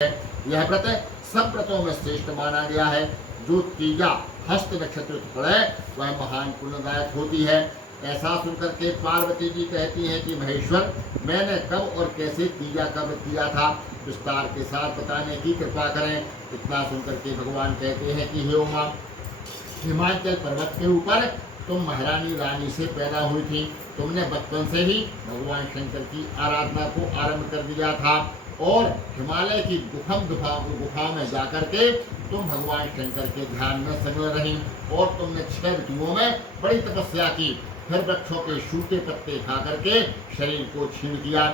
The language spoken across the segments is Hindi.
यह व्रत सब व्रतों में श्रेष्ठ माना गया है। जो तीजा हस्त नक्षत्र पड़े वह महान पुण्यदायक होती है। ऐसा सुनकर के पार्वती जी कहती हैं कि महेश्वर, मैंने कब और कैसे तीजा का व्रत किया था, विस्तार के साथ बताने की कृपा करें। इतना सुनकर के भगवान कहते हैं कि हे उमा, हिमाचल पर्वत के ऊपर तुम महारानी रानी से पैदा हुई थी। तुमने बचपन से ही भगवान शंकर की आराधना को आरंभ कर दिया था और हिमालय की गुफा में जाकर के तुम भगवान शंकर के ध्यान में संलग्न रही और तुमने 6 ऋतुओं में बड़ी तपस्या की। फिर वृक्षों के सूखे पत्ते खा करके शरीर को छीन किया।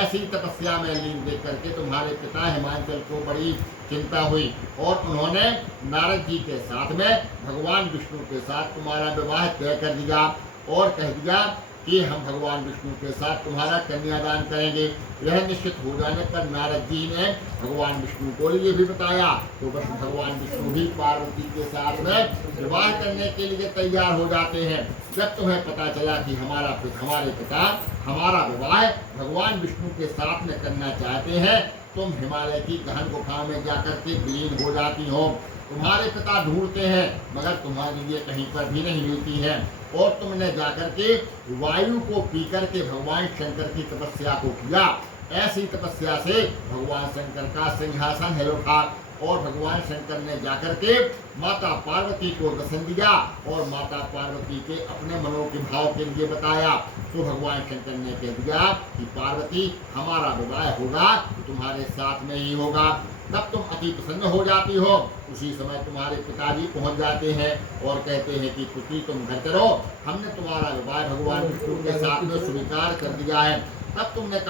ऐसी तपस्या में लीन देख करके तुम्हारे पिता हिमाचल को बड़ी चिंता हुई और उन्होंने नारद जी के साथ में भगवान विष्णु के साथ तुम्हारा विवाह तय कर दिया और कह दिया कि हम भगवान विष्णु के साथ तुम्हारा कन्यादान करेंगे। यह निश्चित हो जाने पर नारद जी ने भगवान विष्णु को ये भी बताया, तो बस भगवान विष्णु भी पार्वती के साथ में विवाह करने के लिए तैयार हो जाते हैं। जब तुम्हें पता चला कि हमारे पिता हमारा विवाह भगवान विष्णु के साथ में करना चाहते हैं, तुम हिमालय की गहन गुफा में जाकर के विलीन हो जाती हो। तुम्हारे पिता ढूंढते हैं मगर तुम्हारे लिए कहीं पर भी नहीं मिलती है और तुमने जाकर के वायु को पी करके भगवान शंकर की तपस्या को किया। ऐसी तपस्या से भगवान शंकर का सिंहासन हिल उठा और भगवान शंकर ने जाकर के माता पार्वती को दर्शन दिया और माता पार्वती के अपने मनो के भाव के लिए बताया। तो भगवान शंकर ने कह दिया कि पार्वती, हमारा विवाह होगा तो तुम्हारे साथ में ही होगा। तब तुम अति प्रसन्न हो जाती हो। उसी समय तुम्हारे पिताजी पहुंच जाते हैं और कहते हैं कि पुत्री, तुम घर करो, हमने तुम्हारा विवाह भगवान विष्णु के साथ में स्वीकार कर दिया है। तब तुमने कहा